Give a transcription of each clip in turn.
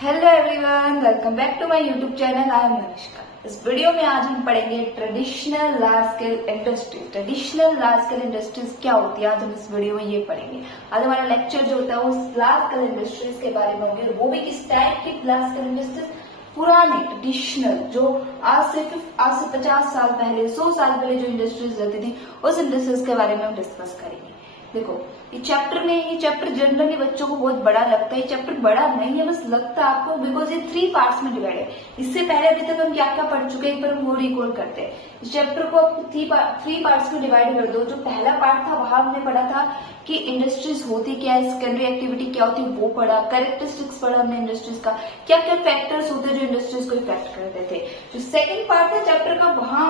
Hello everyone, welcome back to my YouTube channel. I am Anushka. इस video में आज हम पढ़ेंगे traditional large scale industries. Traditional large scale industries क्या होती है, आज हम इस वीडियो में ये पढ़ेंगे। आज हमारा लेक्चर जो होता है वो लार्ज स्केल इंडस्ट्रीज के बारे में होंगे, वो भी किस टाइप की लार्ज स्केल इंडस्ट्रीज, पुरानी ट्रेडिशनल जो आज से 50 साल पहले 100 साल पहले जो इंडस्ट्रीज रहती थी उस इंडस्ट्रीज के बारे में हम डिस्कस करेंगे। देखो ये चैप्टर जनरली बच्चों को बहुत बड़ा लगता है। ये चैप्टर बड़ा नहीं है, बस लगता है आपको, बिकॉज ये 3 पार्ट्स में डिवाइड है। इससे पहले अभी तक हम क्या क्या पढ़ चुके हैं, एक बार हम वो रिकॉल करते हैं। इस चैप्टर को आपको 3 पार्ट्स में डिवाइड कर दो। जो पहला पार्ट था वहां हमने पढ़ा था कि इंडस्ट्रीज होती क्या है, सेकेंडरी एक्टिविटी क्या होती है वो पढ़ा, कैरेक्टरिस्टिक्स पढ़ा हमने इंडस्ट्रीज का, क्या क्या फैक्टर्स होते हैं जो इंडस्ट्रीज को इफेक्ट करते थे। जो सेकंड पार्ट था चैप्टर का, वहां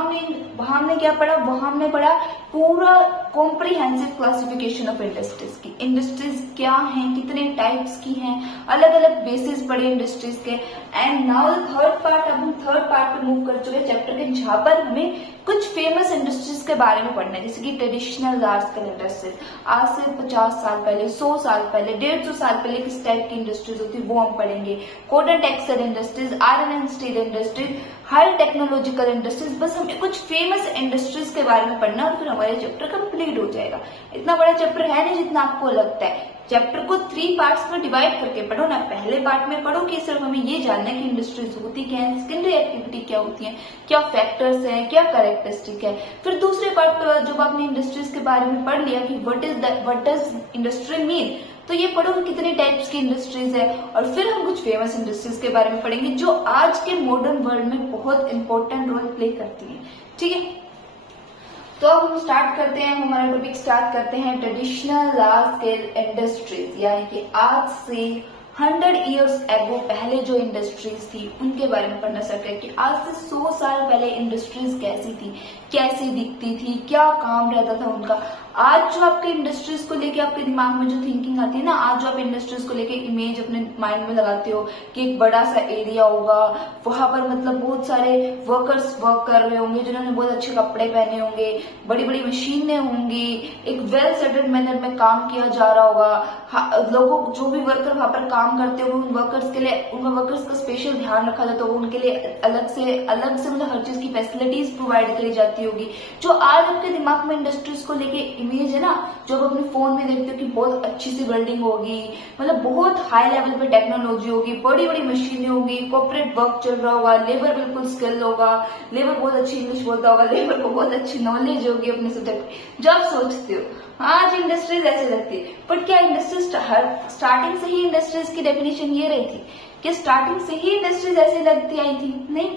हमने क्या पढ़ा, वहां हमने पढ़ा पूरा कॉम्प्रिहेंसिव क्लासिफिकेशन ऑफ इंडस्ट्रीज की। इंडस्ट्रीज क्या हैं, कितने टाइप्स की हैं, अलग अलग बेसिस पढ़े इंडस्ट्रीज के। एंड नाउ थर्ड पार्ट, अब हम थर्ड पार्ट पे मूव कर चुके हैं चैप्टर के, जहां पर हमें कुछ फेमस इंडस्ट्रीज के बारे में पढ़ना है, जैसे कि ट्रेडिशनल लार्ज स्केल इंडस्ट्रीज। आज से 50 साल पहले, 100 साल पहले, 150 साल पहले किस टाइप की इंडस्ट्रीज होती है वो हम पढ़ेंगे। Cotton textile industries, iron and steel industries, high technological industries. बस हमें कुछ फेमस इंडस्ट्रीज के बारे में पढ़ना और फिर हमारे चैप्टर कंप्लीट हो जाएगा। इतना बड़ा चैप्टर है नहीं जितना आपको लगता है। चैप्टर को 3 पार्ट्स में डिवाइड करके पढ़ो ना। पहले पार्ट में पढ़ो कि सिर्फ हमें ये जानना है कि इंडस्ट्रीज होती क्या है, सेकेंडरी एक्टिविटी क्या होती है, क्या फैक्टर्स हैं, क्या कैरेक्टरिस्टिक है। फिर दूसरे पार्ट पर जब आपने इंडस्ट्रीज के बारे में पढ़ लिया कि व्हाट डज इंडस्ट्री मीन, तो ये पढ़ो कि कितने टाइप्स की इंडस्ट्रीज है। और फिर हम कुछ फेमस इंडस्ट्रीज के बारे में पढ़ेंगे जो आज के मॉडर्न वर्ल्ड में बहुत इंपॉर्टेंट रोल प्ले करती है। ठीक है, तो अब हम स्टार्ट करते हैं, हमारा टॉपिक स्टार्ट करते हैं ट्रेडिशनल लार्ज स्केल इंडस्ट्रीज, यानी कि आज से 100 इयर्स एगो पहले जो इंडस्ट्रीज थी उनके बारे में पढ़ना स्टार्ट करें कि आज से 100 साल पहले इंडस्ट्रीज कैसी थी, कैसी दिखती थी, क्या काम रहता था उनका। आज जो आपके इंडस्ट्रीज को लेके आपके दिमाग में जो थिंकिंग आती है ना, आज जो आप इंडस्ट्रीज को लेके इमेज अपने माइंड में लगाते हो कि एक बड़ा सा एरिया होगा, वहां पर मतलब बहुत सारे वर्कर्स वर्क कर रहे होंगे जिन्होंने बहुत अच्छे कपड़े पहने होंगे, बड़ी बड़ी मशीनें होंगी, एक वेल सेटल्ड मैनर में काम किया जा रहा होगा। लोगों जो भी वर्कर वहां पर काम करते होंगे उन वर्कर्स का स्पेशल ध्यान रखा जाता होगा, उनके लिए अलग से मतलब हर चीज की फैसिलिटीज प्रोवाइड करी जाती होगी। जो आज आपके दिमाग में इंडस्ट्रीज को लेके इमेज है ना, जो आप अपने फोन में देखते हो कि बहुत अच्छी सी बिल्डिंग होगी, मतलब बहुत हाई लेवल पे टेक्नोलॉजी होगी, बड़ी बड़ी मशीनें होगी, कॉर्पोरेट वर्क चल रहा होगा, लेबर बिल्कुल स्किल होगा, लेबर बहुत अच्छी इंग्लिश बोलता होगा, लेबर को बहुत अच्छी नॉलेज होगी अपने सब्जेक्ट। जो आप सोचते हो आज इंडस्ट्रीज ऐसे लगती है, बट क्या इंडस्ट्रीज स्टार्टिंग से ही इंडस्ट्रीज की डेफिनेशन ये रही थी कि स्टार्टिंग से ही इंडस्ट्रीज ऐसे लगती आई थी? नहीं,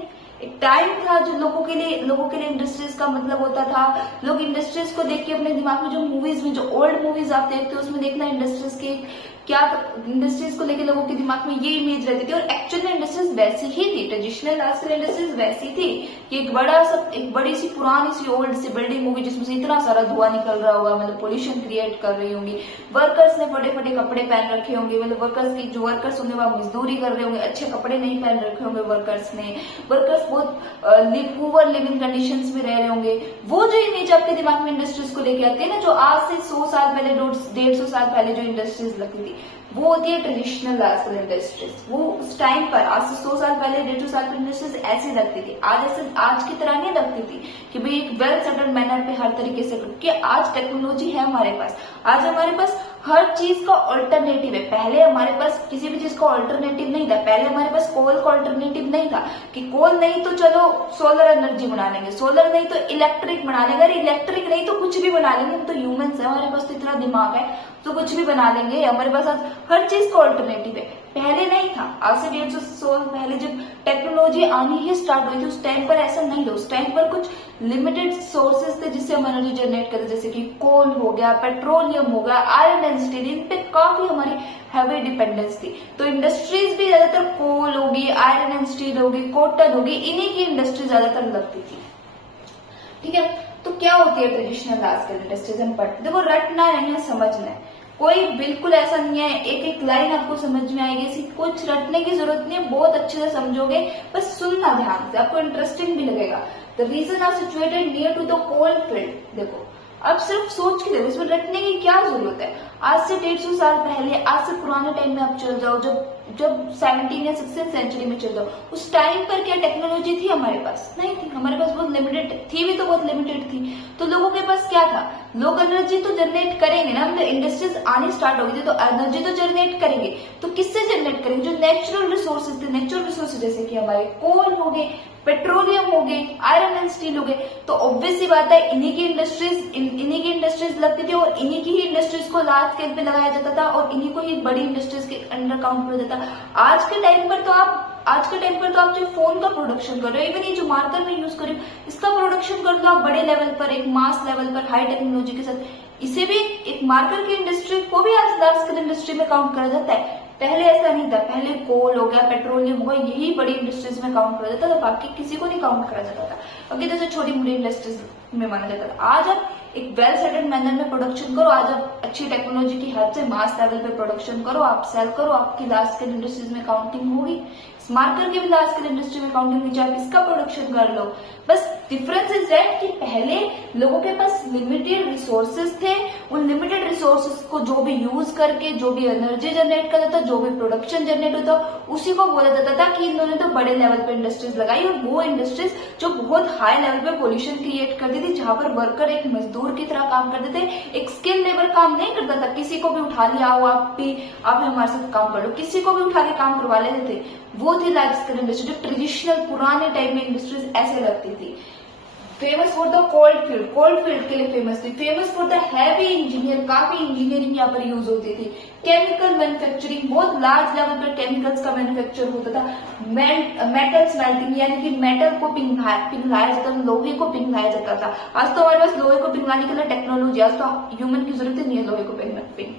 एक टाइम था जो लोगों के लिए इंडस्ट्रीज का मतलब होता था। लोग इंडस्ट्रीज को देख के अपने दिमाग में जो मूवीज में जो ओल्ड मूवीज आप देखते हो उसमें देखना इंडस्ट्रीज के क्या, इंडस्ट्रीज को लेके लोगों के दिमाग में ये इमेज रहती थी। और एक्चुअली इंडस्ट्रीज वैसी ही थी, ट्रेडिशनल लार्ज स्केल इंडस्ट्रीज वैसी थी कि एक बड़ी सी पुरानी सी ओल्ड सी बिल्डिंग होगी जिसमें से इतना सारा धुआं निकल रहा होगा, मतलब पोल्यूशन क्रिएट कर रही होंगी। वर्कर्स ने फटे फटे कपड़े पहन रखे होंगे, मतलब वर्कर्स होंगे वह मजदूरी कर रहे होंगे, अच्छे कपड़े नहीं पहन रखे होंगे वर्कर्स बहुत पुअर लिविंग कंडीशंस में रह रहे होंगे। वो जो इमेज आपके दिमाग में इंडस्ट्रीज को लेके आती है ना, जो आज से 100 साल पहले 150 साल पहले जो इंडस्ट्रीज लगती थी वो होती है ट्रेडिशनल लार्ज स्केल इंडस्ट्रीज। वो उस टाइम पर आज से 100 साल पहले 150 साल पहले इंडस्ट्रीज ऐसी लगती थी। आज की तरह नहीं लगती थी कि भाई एक वेल सेटल्ड मैनर पे हर तरीके से, क्योंकि आज टेक्नोलॉजी है हमारे पास, आज हमारे पास हर चीज का ऑल्टरनेटिव है। पहले हमारे पास किसी भी चीज का ऑल्टरनेटिव नहीं था। पहले हमारे पास कोल का ऑल्टरनेटिव नहीं था कि कोल नहीं तो चलो सोलर एनर्जी बना लेंगे, सोलर नहीं तो इलेक्ट्रिक बना लेंगे, अरे इलेक्ट्रिक नहीं तो कुछ भी बना लेंगे, हम तो ह्यूमंस है, हमारे पास तो इतना दिमाग है तो कुछ भी बना लेंगे। हमारे पास आज हर चीज का ऑल्टरनेटिव है, पहले नहीं था। आज से 150 साल पहले जब टेक्नोलॉजी आनी ही स्टार्ट हुई थी उस टाइम पर ऐसा नहीं था। उस टाइम पर कुछ लिमिटेड सोर्सेज थे जिससे हम एनर्जी जनरेट करते, जैसे कि कोल हो गया, पेट्रोलियम हो गया, आयरन एंड स्टील, इन पे काफी हमारी हैवी डिपेंडेंस थी। तो इंडस्ट्रीज भी ज्यादातर कोल होगी, आयरन एंड स्टील होगी, कॉटन होगी, इन्हीं की इंडस्ट्री ज्यादातर लगती थी। ठीक है, तो क्या होती है ट्रेडिशनल लार्ज स्केल इंडस्ट्रीज? हम पढ़ते, देखो रटना नहीं है, समझना है। कोई बिल्कुल ऐसा नहीं है एक एक लाइन आपको समझ में आएगी, ऐसी कुछ रटने की जरूरत नहीं है, बहुत अच्छे से समझोगे, बस सुनना ध्यान से, आपको इंटरेस्टिंग भी लगेगा। The reason are situated near to the coal field. देखो अब सिर्फ सोच के देखो, इसमें रटने की क्या जरूरत है। आज से 150 साल पहले, आज से पुराने टाइम में आप चल जाओ, जब 17 या 16 सेंचुरी में चल जाओ, उस टाइम पर क्या टेक्नोलॉजी थी हमारे पास? नहीं थी। हमारे पास बहुत लिमिटेड थी, भी तो बहुत लिमिटेड थी। तो लोगों के पास क्या था? लोग एनर्जी तो जनरेट करेंगे ना, मतलब इंडस्ट्रीज आनी स्टार्ट हो गई थी तो एनर्जी तो जनरेट करेंगे। तो किससे जनरेट करेंगे? जो नेचुरल रिसोर्सेज थे, नेचुरल रिसोर्सेज जैसे कि हमारे कोल हो गए, पेट्रोलियम हो गए, आयरन एंड स्टील हो गए। तो ऑब्वियस सी बात है इन्हीं की इंडस्ट्रीज लगती थी और इन्हीं की ही इंडस्ट्रीज को लार्ज स्केल पे लगाया जाता था और इन्हीं को ही बड़ी इंडस्ट्रीज के अंडर काउंट किया जाता था। आज के टाइम पर तो आप जो फोन का प्रोडक्शन कर रहे हो, इवन ये जो मार्कर में यूज कर रहे हो, इसका प्रोडक्शन कर दो आप बड़े लेवल पर, एक मास लेवल पर, हाई टेक्नोलॉजी के साथ। इसे भी एक मार्कर की इंडस्ट्री को भी आज लार्ज स्केल इंडस्ट्री में काउंट करा जाता है। पहले ऐसा नहीं था। पहले कोल हो गया, पेट्रोलियम हो गया, यही बड़ी इंडस्ट्रीज में काउंट करा जाता था, बाकी किसी को नहीं काउंट करा जाता था। अभी जैसे छोटी मोटी इंडस्ट्रीज में माना जाता था। आज आप एक वेल सेटल्ड मैनर में प्रोडक्शन करो, आज आप अच्छी टेक्नोलॉजी की हेल्प से मास लेवल पे प्रोडक्शन करो, आप सेल करो, आपकी लार्ज स्केल इंडस्ट्रीज में काउंटिंग होगी। मार्कर की भी लार्ज स्केल इंडस्ट्री में काउंटिंग नीचे आप इसका प्रोडक्शन कर लो। बस डिफरेंस इज दैट कि पहले लोगों के पास लिमिटेड रिसोर्सेज थे, उन लिमिटेड रिसोर्सेज को जो भी यूज करके जो भी एनर्जी जनरेट करता था, जो भी प्रोडक्शन जनरेट होता, उसी को बोला जाता था कि इन्होंने तो बड़े लेवल पे इंडस्ट्रीज लगाई। और वो इंडस्ट्रीज जो बहुत हाई लेवल पे पोल्यूशन क्रिएट करती थी, जहां पर वर्कर एक मजदूर की तरह काम करते थे, एक स्किल लेबर काम नहीं करता था। किसी को भी उठा लिया, आओ आप भी हमारे साथ काम कर लो, किसी को भी उठा के काम करवा लेते थे। वो थी लार्ज स्केल इंडस्ट्री, जो ट्रेडिशनल पुराने टाइम में इंडस्ट्रीज ऐसे लगती थी। Famous for the cold field के लिए फेमस थी। Famous for the heavy engineer, काफी इंजीनियरिंग यहाँ पर यूज होती थी। केमिकल मैन्युफैक्चरिंग, बहुत लार्ज लेवल पर केमिकल्स का मैन्युफैक्चर होता था। मेटल स्मेल्टिंग, यानी कि मेटल को पिघलाया जाता था, लोहे को पिघलाया जाता था। आज तो हमारे पास लोहे को पिघलाने के लिए टेक्नोलॉजी, आज तो ह्यूमन की जरूरत ही नहीं है लोहे को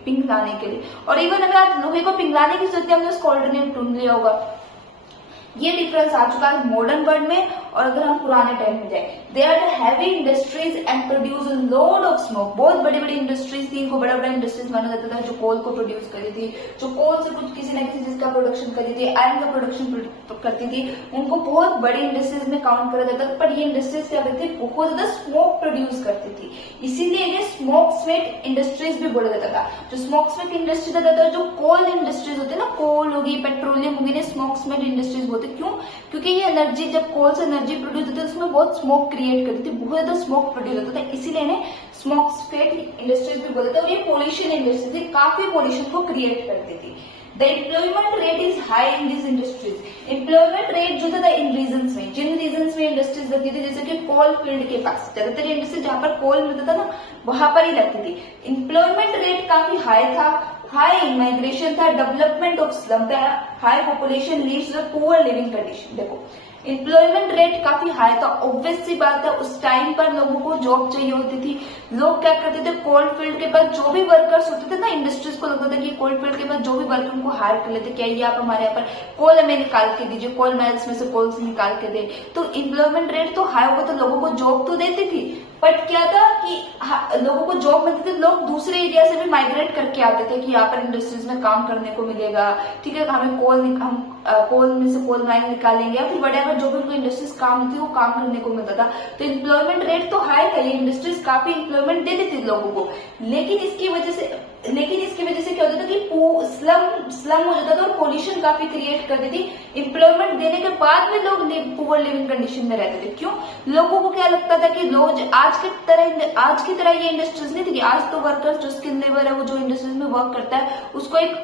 पिघलाने के लिए। और इवन अगर आज लोहे को पिघलाने की जरूरत है, हमने उसको ऑल्टरनेट ढूंढ लिया होगा। ये डिफरेंस आ चुका है मॉडर्न वर्ल्ड में। और अगर हम पुराने टाइम में जाए, they are the heavy industries and produce load of smoke. बहुत बड़ी बड़ी इंडस्ट्रीज थी, इनको बड़ा बड़ा इंडस्ट्रीज माना जाता था, जो कोल को प्रोड्यूस करती थी, जो कोल से कुछ किसी न किसी चीज का प्रोडक्शन करती थी, आयरन का प्रोडक्शन करती थी, उनको बहुत बड़ी इंडस्ट्रीज में काउंट करा जाता था। पर ये इंडस्ट्रीज क्या करती थी? बहुत ज्यादा स्मोक प्रोड्यूस करती थी, इसीलिए इन्हें स्मोक स्वेट इंडस्ट्रीज भी बोला जाता था। जो स्मोक स्वेट इंडस्ट्रीज होता था, जो कोल इंडस्ट्रीज होती है ना, कोल होगी, पेट्रोलियम होगी, स्मोक स्वेट इंडस्ट्रीज बोलते। क्यों? क्योंकि ये एनर्जी, जब कोल से एनर्जी प्रोड्यूस होती है, उसमें बहुत स्मोक क्रिएट करती थी, बहुत ज्यादा स्मोक प्रोड्यूस होता था, इसीलिए इन्हें स्मोक स्वेट इंडस्ट्रीज भी बोलते थे। और ये पोल्यूशन इंडस्ट्री थी, काफी पोल्यूशन को क्रिएट करती थी। The employment rate is high in this industries. Employment rate जो था इन रीजन्स में, जिन रीजन्स में इंडस्ट्रीज लगती थी, जैसे कि कोल फील्ड के पास, ज्यादातर इंडस्ट्री जहां पर कोल मिलता था ना, वहां पर ही लगती थी। एम्प्लॉयमेंट रेट काफी हाई था, हाई माइग्रेशन था, डेवलपमेंट ऑफ स्लम था, high population leads to poor living condition. देखो एम्प्लॉयमेंट रेट काफी हाई था, ऑब्वियस सी बात है उस टाइम पर लोगों को जॉब चाहिए होती थी। लोग क्या करते थे? कोल फील्ड के पास जो भी वर्कर्स होते थे ना, इंडस्ट्रीज को लगता था कि कोल फील्ड के पास जो भी वर्कर को हायर कर लेते, क्या ये आप हमारे यहाँ पर कोल हमें निकाल के दीजिए, कोल माइल्स में से कोल से निकाल के दे। तो एम्प्लॉयमेंट रेट तो हाई होगा, तो लोगों को जॉब तो देती थी, बट क्या था कि लोगों को जॉब मिलती थी, लोग दूसरे एरिया से भी माइग्रेट करके आते थे कि यहाँ पर इंडस्ट्रीज में काम करने को मिलेगा, ठीक है, हमें कोल में से कोल माइन निकालेंगे, या फिर वटेवर जो भी उनको इंडस्ट्रीज काम थी वो काम करने को मिलता था। तो एम्प्लॉयमेंट रेट तो हाई था, ये इंडस्ट्रीज काफी एम्प्लॉयमेंट देती थी लोगों को। लेकिन इसकी वजह से क्या होता था कि स्लम हो जाता था और पोल्यूशन काफी क्रिएट करती थी। एम्प्लॉयमेंट देने के बाद भी लोग पुअर लिविंग कंडीशन में रहते थे। क्यों? लोगों को क्या लगता था कि लोग आज की तरह ये इंडस्ट्रीज नहीं थी कि आज तो वर्कर्स जो स्किल लेबर है, वो जो इंडस्ट्रीज में वर्क करता है, उसको एक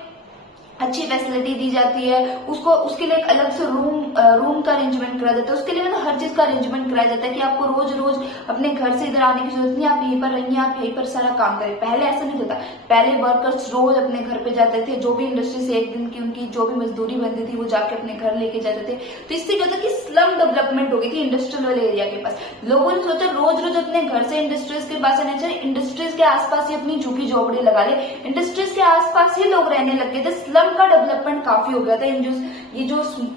अच्छी फैसिलिटी दी जाती है, उसके लिए एक अलग से रूम का अरेंजमेंट करा जाता है, उसके लिए मतलब हर चीज का अरेंजमेंट कराया जाता है कि आपको रोज रोज अपने घर से इधर आने की जरूरत नहीं, आप यहीं पर रहिए, आप यहीं पर सारा काम करें। पहले ऐसा नहीं होता, पहले वर्कर्स रोज अपने घर पे जाते थे, जो भी इंडस्ट्री से एक दिन की उनकी जो भी मजदूरी बनती थी वो जाके अपने घर लेके जाते थे। तो इससे क्या होता कि स्लम डेवलपमेंट हो गई थी इंडस्ट्रियल वाले एरिया के पास। लोगों ने सोचा रोज रोज अपने घर से इंडस्ट्रीज के पास आने चाहिए, इंडस्ट्रीज के आसपास ही अपनी झुकी झोपड़ी लगा ले, इंडस्ट्रीज के आसपास ही लोग रहने लग गए थे, स्लम का डेवलपमेंट काफी हो गया था। ये जो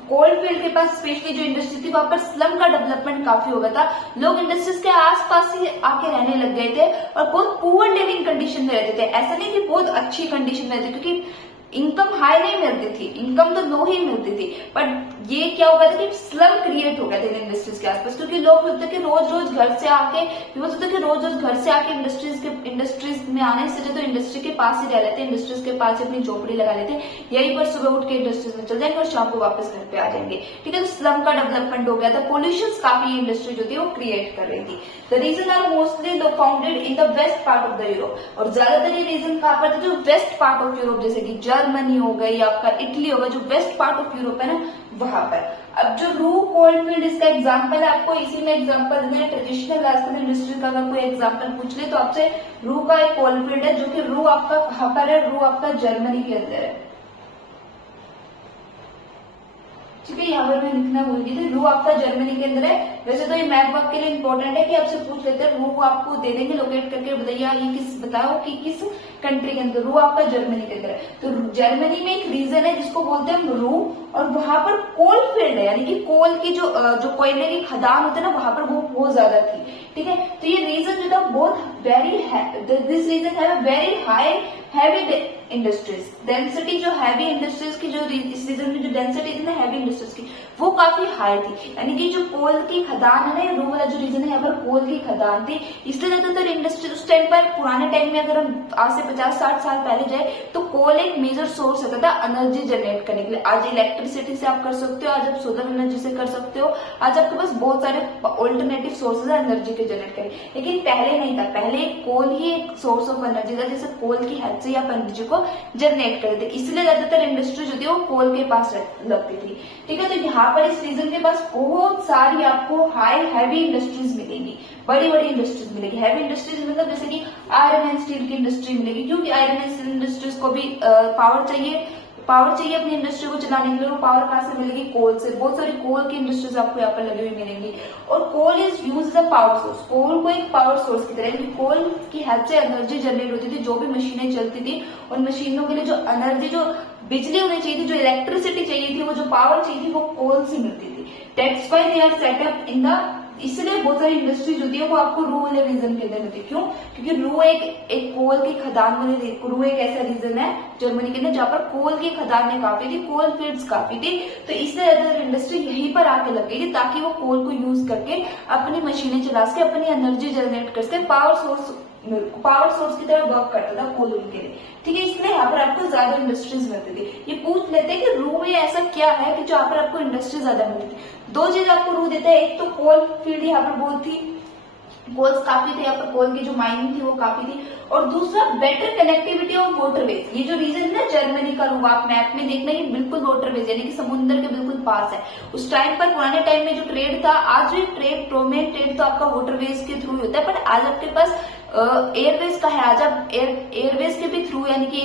कोल फील्ड के पास स्पेशली जो इंडस्ट्री थी, वहां पर स्लम का डेवलपमेंट काफी हो गया था, लोग इंडस्ट्रीज के आसपास ही आके रहने लग गए थे और बहुत पुअर लिविंग कंडीशन में रहते थे। ऐसा नहीं कि बहुत अच्छी कंडीशन में रहते, क्योंकि इनकम हाई नहीं मिलती थी, इनकम तो लो ही मिलती थी। बट ये क्या हो गया था कि स्लम क्रिएट हो गया था इंडस्ट्रीज के आसपास, क्योंकि लोग सोचते कि रोज रोज घर से आके इंडस्ट्रीज में आने से तो इंडस्ट्री के पास ही रह लेते, इंडस्ट्रीज के पास ही अपनी झोपड़ी लगा लेते, यहीं पर सुबह उठ के इंडस्ट्रीज में चल जाएंगे और शाम को वापस घर पे आ जाएंगे। ठीक है, तो स्लम का डेवलपमेंट हो गया था, पोल्यूशन काफी इंडस्ट्री जो थी वो क्रिएट कर रही थी। The reason are mostly founded in the west part of the Europe, और ज्यादातर ये रीजन कहाँ पर थे, जो वेस्ट पार्ट ऑफ यूरोप, जैसे कि जर्मनी हो गई, आपका इटली होगा, जो वेस्ट पार्ट ऑफ यूरोप है ना वहां पर। अब जो रू कोलफील्ड इसका एग्जांपल है, आपको इसी में एग्जांपल देना है। ट्रेडिशनल लार्ज इंडस्ट्री का अगर कोई एग्जांपल पूछ ले तो आपसे रू का एक कोलफील्ड है, जो कि रू आपका कहां पर है, रू आपका जर्मनी के अंदर है। ठीक है, यहाँ पर मैं लिखना भूल गई थी, रू आपका जर्मनी के अंदर है। वैसे तो ये मैप वर्क के लिए इंपॉर्टेंट है कि आपसे पूछ लेते हैं, रू आपको दे देंगे लोकेट करके, बताइए ये किस, बताओ कि किस कंट्री के अंदर, रू आपका जर्मनी के अंदर है। तो जर्मनी में एक रीजन है जिसको बोलते हैं हम रू, और वहां पर कोल फील्ड है, यानी कि कोल की जो कोयले की खदान होते हैं ना, वहां पर वो बहुत ज्यादा थी। ठीक है, तो ये रीजन जो था बहुत दिस रीजन है very high heavy industries, density जो हैवी इंडस्ट्रीज की, जो इस रीजन में जो डेंसिटी थी ना हैवी इंडस्ट्रीज की, वो काफी हाई थी। यानी कि जो कोल की खदान है ना, रू वाला जो रीजन है, यहाँ पर कोल की खदान थी, इसलिए ज्यादातर इंडस्ट्री उस टाइम पर, पुराने टाइम में अगर हम आज से 50-60 साल पहले जाए तो कोल एक मेजर सोर्स होता था एनर्जी जनरेट करने के लिए। आज इलेक्ट्रिसिटी से आप कर सकते हो, आज आप सोलर एनर्जी से कर सकते हो, आज आपके पास बहुत सारे ऑल्टरनेटिव सोर्सेज है एनर्जी के जनरेट करने, लेकिन पहले नहीं था। पहले कोल ही एक सोर्स ऑफ एनर्जी था, जैसे कोल की हेल्प से आप एनर्जी को जनरेट करते थे, इसलिए ज्यादातर इंडस्ट्री जो थी वो कोल के पास लगती थी। ठीक है, तो यहाँ पर इस रीजन के पास बहुत सारी आपको हाई हैवी इंडस्ट्रीज मिलेगी, बड़ी बड़ी इंडस्ट्रीज मिलेगी। हैवी इंडस्ट्रीज मतलब जैसे कि आयरन एंड स्टील की इंडस्ट्री मिलेगी, क्योंकि आयरन एंड स्टील इंडस्ट्रीज को भी पावर चाहिए अपनी इंडस्ट्री को चलाने के लिए। वो पावर कहाँ से मिलेगी, कोल से। बहुत सारी कोल की इंडस्ट्रीज आपको यहाँ पर लगी हुई मिलेंगी, और coal is use as a power source. Coal को एक पावर सोर्स की तरह, कोल की हेल्प से एनर्जी जनरेट होती थी, जो भी मशीनें चलती थी उन मशीनों के लिए जो एनर्जी, जो बिजली होनी चाहिए थी, जो इलेक्ट्रिसिटी चाहिए थी, वो जो पावर चाहिए थी, वो कोल से मिलती थी। That's why they are set up in the, इसलिए बहुत सारी इंडस्ट्री जो है वो आपको रू वाले रीजन के अंदर होती है। क्यों? क्योंकि रू एक कोल की खदान वाले, रू एक ऐसा रीजन है जर्मनी के अंदर जहां पर कोल की खदानें काफी थी, कोल फील्ड्स काफी थी, तो इसलिए ज्यादातर इंडस्ट्री यहीं पर आके लग गई थी, ताकि वो कोल को यूज करके अपनी मशीनें चला सके, अपनी एनर्जी जनरेट कर सके, पावर सोर्स की तरह वर्क करता था कोल उनके लिए। ठीक है, इसलिए यहाँ पर आपको ज्यादा इंडस्ट्रीज मिलती थी। ये पूछ लेते हैं कि रू में ऐसा क्या है कि जहाँ पर आपको इंडस्ट्री ज्यादा मिलती थी। दो चीज आपको रू देता है, एक तो कोल फील्ड यहाँ पर बहुत थी, कोल्स काफी थे यहाँ पर, कोल की जो माइनिंग थी वो काफी थी, और दूसरा बेटर कनेक्टिविटी ऑफ वाटरवेज। ये जो रीजन है ना जर्मनी का रू, आप मैप में देखना, ये बिल्कुल वाटरवेज यानी कि समुद्र के बिल्कुल पास है। उस टाइम पर, पुराने टाइम में जो ट्रेड था, आज भी ट्रेड तो आपका वाटरवेज के थ्रू होता है, बट आज आपके पास एयरवेज का है। आज आप एयरवेज के भी थ्रू, यानी कि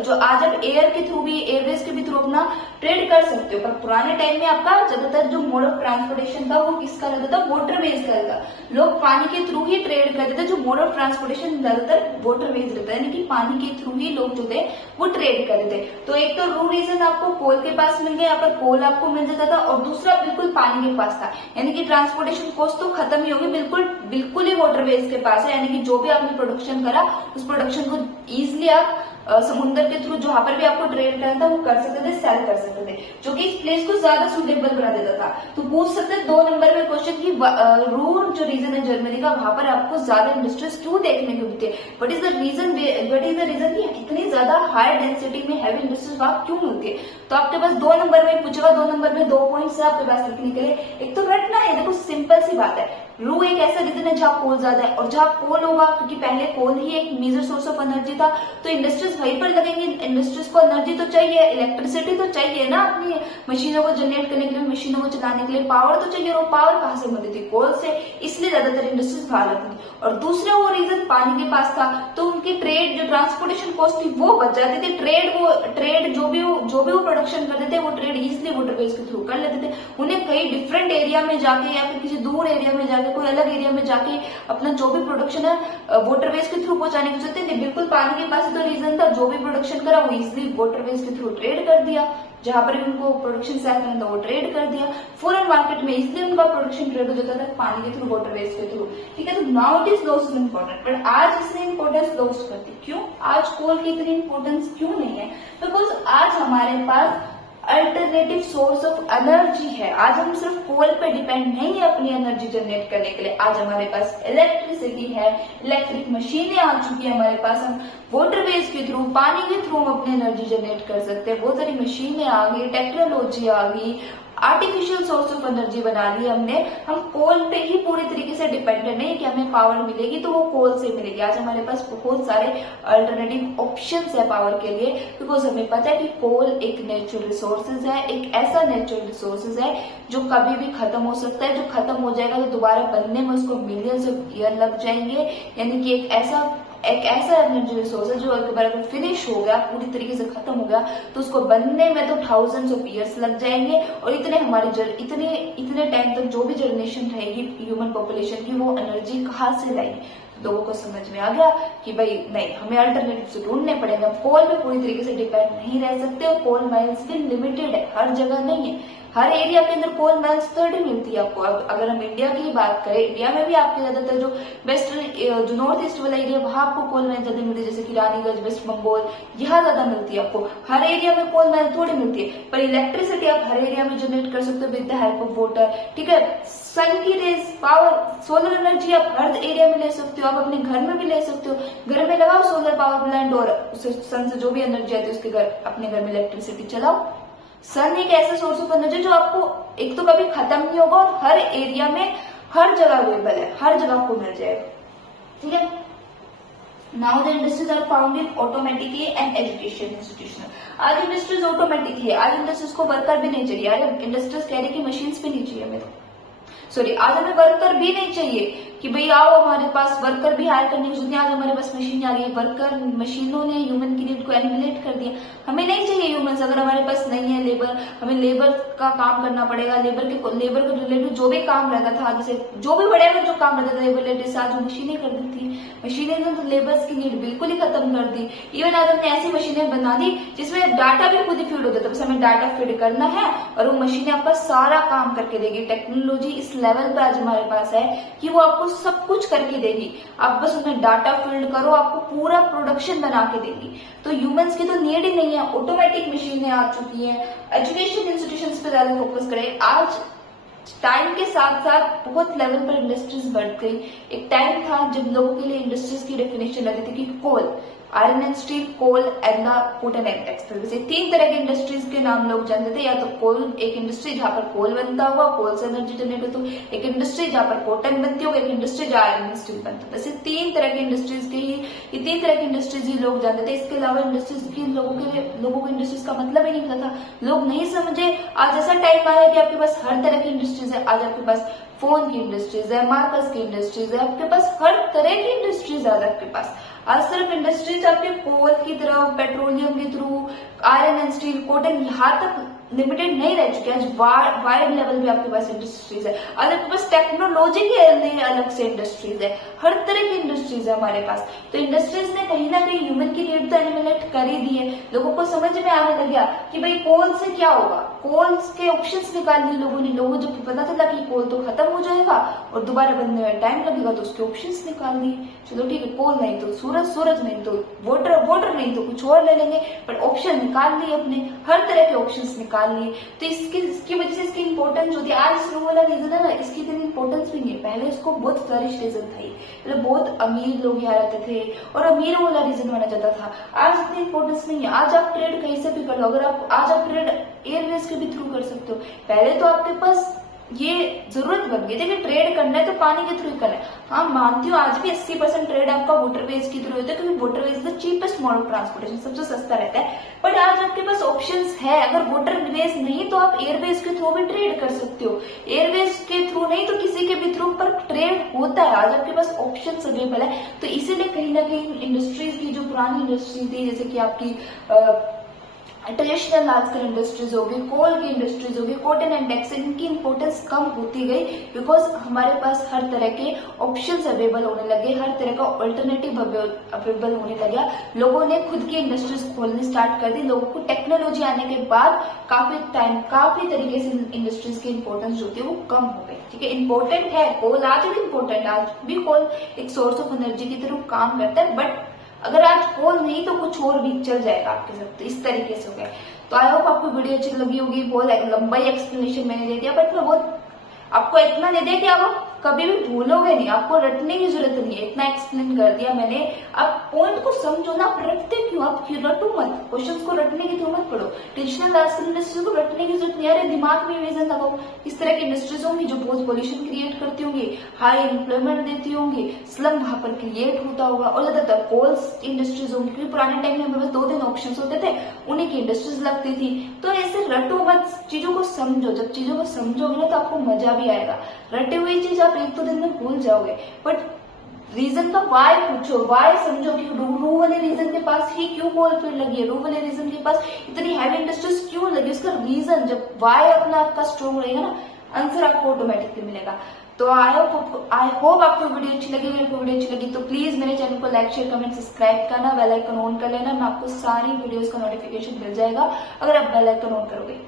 जो आज आप एयर के थ्रू भी, एयरवेज के भी थ्रू अपना ट्रेड कर सकते हो। पर पुराने टाइम में आपका ज्यादातर जो मोड ऑफ ट्रांसपोर्टेशन था वो किसका रहता था, वाटरवेज का रहता। लोग पानी के थ्रू ही ट्रेड करते थे, जो मोड ऑफ ट्रांसपोर्टेशन ज्यादातर वाटरवेज रहता है, यानी कि पानी के थ्रू ही लोग जो थे वो ट्रेड करते थे। तो एक तो रू रीजन आपको कोल के पास मिल गया, यहाँ पर कोल आपको मिल जाता था, और दूसरा बिल्कुल पानी के पास था, यानी कि ट्रांसपोर्टेशन कॉस्ट तो खत्म ही होगी, बिल्कुल ही वाटरवेज के पास है, यानी कि जो भी आपने प्रोडक्शन करा उस प्रोडक्शन को इजिली आप समुद्र के थ्रू जहां पर भी आपको ट्रेड करना था वो कर सकते थे, सेल कर सकते थे, जो कि इस प्लेस को ज्यादा सुटेबल बना देता था। तो पूछ सकते हैं 2 नंबर में क्वेश्चन की रू जो रीजन है जर्मनी का, वहां पर आपको ज्यादा इंडस्ट्रीज क्यों देखने को मिलती है, व्हाट इज द रीजन की इतनी ज्यादा हाई डेंसिटी में हैवी इंडस्ट्रीज वहां क्यों मिलती है। तो आपके पास 2 नंबर में पूछेगा, 2 नंबर में 2 पॉइंट्स है आपके पास लिखने के लिए। एक तो रटना है, देखो सिंपल सी बात है, रू एक ऐसा रीजन है जहाँ कोल ज्यादा है, और जहाँ कोल होगा, क्योंकि पहले कोल ही एक मेजर सोर्स ऑफ एनर्जी था, तो इंडस्ट्रीज वहीं पर लगेंगे। इंडस्ट्रीज को एनर्जी तो चाहिए, इलेक्ट्रिसिटी तो चाहिए ना, अपनी मशीनों को जनरेट करने के लिए, मशीनों को चलाने के लिए पावर तो चाहिए, और पावर कहाँ से मिलती थी, कोल से, इसलिए ज्यादातर इंडस्ट्रीज बाहर लगती थी। और दूसरा वो रीजन पानी के पास था, तो उनकी ट्रेड जो ट्रांसपोर्टेशन कॉस्ट थी वो बच जाती थी। ट्रेड जो भी वो प्रोडक्शन करते थे वो ट्रेड इजिली वाटरवेज के थ्रू कर लेते थे। उन्हें कहीं डिफरेंट एरिया में जाके या फिर किसी दूर एरिया में जाके, कोई अलग एरिया में जाके अपना जो भी प्रोडक्शन है वाटरवेज के थ्रू पहुंचाने की जरूरत थी। बिल्कुल पानी के पास तो रीजन था, जो भी प्रोडक्शन करा वो इजिली वाटरवेज के थ्रू ट्रेड कर दिया। जहां पर उनको प्रोडक्शन सेल करना था वो ट्रेड कर दिया फॉरेन मार्केट में, इसलिए उनका प्रोडक्शन ट्रेड हो जाता था पानी के थ्रू, वाटरवेज के थ्रू। ठीक है, तो now it is lost important, but आज इसने इम्पोर्टेंस लॉस्ट कर दी। क्यों? आज कोल की इतनी इम्पोर्टेंस क्यों नहीं है? बिकॉज आज हमारे पास अल्टरनेटिव सोर्स ऑफ एनर्जी है। आज हम सिर्फ कोल पे डिपेंड नहीं है अपनी एनर्जी जनरेट करने के लिए। आज हमारे पास इलेक्ट्रिसिटी है, इलेक्ट्रिक मशीनें आ चुकी है हमारे पास, हम वाटरवेज के थ्रू, पानी के थ्रू हम अपनी एनर्जी जनरेट कर सकते हैं। बहुत सारी मशीनें आ गई, टेक्नोलॉजी आ गई, आर्टिफिशियल सोर्स ऑफ एनर्जी बना ली हमने। हम कोल पे ही पूरी तरीके से डिपेंडेंट नहीं कि हमें पावर मिलेगी तो वो कोल से मिलेगी। आज हमारे पास बहुत सारे अल्टरनेटिव ऑप्शंस है पावर के लिए, बिकॉज हमें पता है कि कोल एक नेचुरल रिसोर्सेज है, एक ऐसा नेचुरल रिसोर्सेज है जो कभी भी खत्म हो सकता है। जो खत्म हो जाएगा तो दोबारा बनने में उसको मिलियंस ऑफ ईयर लग जाएंगे, यानी कि एक ऐसा एनर्जी रिसोर्स है जो एक बार अगर फिनिश हो गया, पूरी तरीके से खत्म हो गया, तो उसको बनने में तो थाउजेंड्स ऑफ ईयर्स लग जाएंगे। और इतने टाइम तक जो भी जनरेशन रहेगी ह्यूमन पॉपुलेशन की, वो एनर्जी कहाँ से लाएगी। लोगों को समझ में आ गया कि भाई नहीं, हमें अल्टरनेटिव से ढूंढने पड़ेंगे। हम कोल पे पूरी तरीके से डिपेंड नहीं रह सकते, और कोल माइंस भी लिमिटेड है, हर जगह नहीं है। हर एरिया के अंदर कोल माइंस थर्ड ही मिलती है आपको। अब अगर हम इंडिया की बात करें, इंडिया में भी आपके ज्यादातर जो वेस्टर्न, जो नॉर्थ ईस्ट वाला एरिया, वहां आपको कोल माइंस ज्यादा मिलती है, जैसे कि रानीगंज, वेस्ट बंगाल, यहाँ ज्यादा मिलती है आपको। हर एरिया में कोल माइंस थोड़ी मिलती है, पर इलेक्ट्रिसिटी आप हर एरिया में जनरेट कर सकते हो with the help of water. ठीक है, सन की रेज पावर, सोलर एनर्जी आप हर एरिया में ले सकते हो, आप अपने घर में भी ले सकते हो। घर में लगाओ सोलर पावर प्लांट और सन से जो भी एनर्जी आती है उसके अपने घर में इलेक्ट्रिसिटी चलाओ। सन एक ऐसा सोर्स ऑफ एनर्जी जो आपको एक तो कभी खत्म नहीं होगा और हर एरिया में हर जगह अवेलेबल है, हर जगह आपको मिल जाएगा। ठीक है, now the industries are found in automatically and education institution. आज इंडस्ट्रीज ऑटोमेटिक है, आज इंडस्ट्रीज को वर्कर भी नहीं चाहिए। आज इंडस्ट्रीज कह रही कि मशीन्स भी नहीं चाहिए हमें, सॉरी आज हमें वर्कर भी नहीं चाहिए कि भाई आओ हमारे पास वर्कर भी हायर करने की जरूरत नहीं। आज हमारे पास मशीन आ गई, वर्कर, मशीनों ने ह्यूमन की नीड को एलिमिनेट कर दिया। हमें नहीं चाहिए ह्यूमंस, अगर हमारे पास नहीं है लेबर, हमें लेबर का काम करना पड़ेगा। लेबर के रिलेटेड जो भी काम रहता था, जैसे जो भी बड़े जो काम रहता था लेबर रिलेटेड, आज वो मशीनें कर दी थी। मशीनें ने तो लेबर्स की नीड बिल्कुल ही खत्म कर दी। इवन आज हमने ऐसी मशीनें बना दी जिसमें डाटा भी खुद ही फीड होता था, बस हमें डाटा फीड करना है और वो मशीनें आपका सारा काम करके देगी। टेक्नोलॉजी इस लेवल पे आज हमारे पास है कि वो आपको सब कुछ करके देगी, आप बस उसमें डाटा फील्ड करो, आपको पूरा प्रोडक्शन बना के देगी। तो ह्यूमंस की तो नीड ही नहीं है, ऑटोमेटिक मशीनें आ चुकी हैं। एजुकेशन इंस्टीट्यूशंस पे ज्यादा फोकस करें। आज टाइम के साथ साथ बहुत लेवल पर इंडस्ट्रीज बढ़ गई। एक टाइम था जब लोगों के लिए इंडस्ट्रीज की डेफिनेशन रहती थी कि coal, iron and steel, coal and the food and textile, जैसे तीन तरह के इंडस्ट्रीज के नाम लोग जानते थे। या तो कोल, एक इंडस्ट्री जहां पर कोल बनता हुआ, कोल से एनर्जी जनरेट होती, एक इंडस्ट्री जहां पर कॉटन बनती होगी, एक इंडस्ट्री जहां आयरन एंड स्टील बनता है। वैसे तीन तरह के इंडस्ट्रीज के ही, ये तीन तरह की इंडस्ट्रीज ही लोग जानते थे। इसके अलावा इंडस्ट्रीज की लोगों को इंडस्ट्रीज का मतलब ही नहीं पता था, लोग नहीं समझे। आज ऐसा टाइम आया कि आपके पास हर तरह की इंडस्ट्रीज है। आज आपके पास फोन की इंडस्ट्रीज है, मार्कस की इंडस्ट्रीज है, आपके पास हर तरह की इंडस्ट्रीज है आपके पास। आज सिर्फ इंडस्ट्रीज आपके कोल की तरह, पेट्रोलियम के through, iron and steel, cotton, यहाँ तक लिमिटेड नहीं रह चुके। आज वाइड लेवल पे आपके पास इंडस्ट्रीज है। आज आपके पास टेक्नोलॉजी के लिए अलग से इंडस्ट्रीज है, हर तरह की इंडस्ट्रीज है हमारे पास। तो इंडस्ट्रीज ने कहीं ना कहीं ह्यूमन की नीड तो एलिमिनेट कर ही दी है। लोगों को समझ में आने लग गया कि भाई कोल से क्या होगा, कोल के ऑप्शंस निकाल लिए लोगों ने। लोगों को जब पता चला कि कोल तो खत्म हो जाएगा और दोबारा बनने में टाइम लगेगा, तो उसके ऑप्शंस निकाल दिए। चलो ठीक है, कोल नहीं तो सूरज नहीं तो वाटर नहीं तो कुछ और ले लेंगे, पर ऑप्शन निकाल लिए अपने, हर तरह के ऑप्शंस निकाल लिए। तो इसकी वजह से इसकी इंपॉर्टेंस होती है। आज स्लो वाला रीजन है ना, इसकी इतनी इंपॉर्टेंस भी नहीं है। पहले इसको बहुत फ्लरिश रीजन था, मतलब बहुत अमीर लोग यहाँ रहते थे और अमीरों वाला रीजन माना जाता था। आज इतनी इंपॉर्टेंस नहीं है। आज आप ट्रेड कहीं से भी कर लो, अगर आप आज आप ट्रेड एयरवेज के भी थ्रू कर सकते हो। पहले तो आपके पास ये जरूरत बन गई थी कि ट्रेड करना है तो पानी के थ्रू करना है। हाँ मानती हूँ, आज भी 80% ट्रेड आपका वाटरवेज के थ्रू होता है, क्योंकि waterways the cheapest mode of transportation, सबसे सस्ता रहता है। बट आज आपके पास ऑप्शंस है, अगर वाटरवेज नहीं तो आप एयरवेज के थ्रू भी ट्रेड कर सकते हो। एयरवेज के थ्रू नहीं तो किसी के भी थ्रू, पर ट्रेड होता है। आज आपके पास ऑप्शंस अवेलेबल है। तो इसीलिए कहीं ना कहीं इंडस्ट्रीज की जो पुरानी इंडस्ट्री थी, जैसे कि आपकी ट्रेडिशनल लार्ज स्केल इंडस्ट्रीज होगी, कोल की इंडस्ट्रीज होगी, कॉटन एंड टेक्सटाइल, इनकी इंपॉर्टेंस कम होती गई बिकॉज हमारे पास हर तरह के ऑप्शंस अवेलेबल होने लगे, हर तरह का ऑल्टरनेटिव अवेलेबल होने लगा। लोगों ने खुद की इंडस्ट्रीज खोलनी स्टार्ट कर दी। लोगों को टेक्नोलॉजी आने के बाद काफी तरीके से इंडस्ट्रीज की इंपॉर्टेंस जो थी वो कम हो गई। ठीक है, इंपॉर्टेंट है कोल, आज भी इंपॉर्टेंट, आज भी कोल एक सोर्स ऑफ एनर्जी की तरह काम करता है, बट अगर आज कोल नहीं तो कुछ और भी चल जाएगा आपके साथ। तो इस तरीके से हो गया। तो आई होप आपको वीडियो अच्छी लगी होगी। बहुत लंबा ही एक्सप्लेनेशन मैंने दे दिया, बट मैं बहुत आपको इतना दे दिया कि आप कभी भी भूलोगे नहीं, आपको रटने की जरूरत नहीं है। इतना एक्सप्लेन कर दिया मैंने, आप पॉइंट को समझो ना, आप रटते क्यों, आप रटो मत, क्वेश्चंस को रटने की तो मत पढ़ो। ट्रेडिशनल लार्ज स्केल इंडस्ट्रीज को रटने की जरूरत नहीं है, दिमाग में विजन लगाओ। इस तरह की इंडस्ट्रीज होंगी जो बहुत पॉल्यूशन क्रिएट करती होंगी, हाई एम्प्लॉयमेंट देती होंगी, स्लम वहां पर क्रिएट होता होगा, और ज्यादातर कोल्स इंडस्ट्रीज होंगी, क्योंकि पुराने टाइम में हमारे पास 2 ऑप्शन होते थे, उन्हीं की इंडस्ट्रीज लगती थी। तो ऐसे रटो मत, चीजों को समझो। जब चीजों को समझोगे ना तो आपको मजा भी आएगा। रटे हुई चीज आप 1-2 दिन में भूल जाओगे, बट रीजन का वाई पूछो, वाई समझो कि रू वाले रीजन के पास ही क्यों कोल फील्ड लगी है, रू वाले रीजन के पास इतनी हैवी इंडस्ट्रीज क्यों लगी, उसका रीजन जब वाई अपना आपका स्ट्रॉन्ग रहेगा ना, आंसर आपको ऑटोमेटिकली मिलेगा। तो आई होप आपको वीडियो अच्छी लगी। मेरे को वीडियो अच्छी लगी तो प्लीज मेरे चैनल को लाइक शेयर कमेंट सब्सक्राइब करना, बेल आइकन ऑन कर लेना, मैं आपको सारी वीडियोस का नोटिफिकेशन मिल जाएगा अगर आप बेल आइकन ऑन करोगे।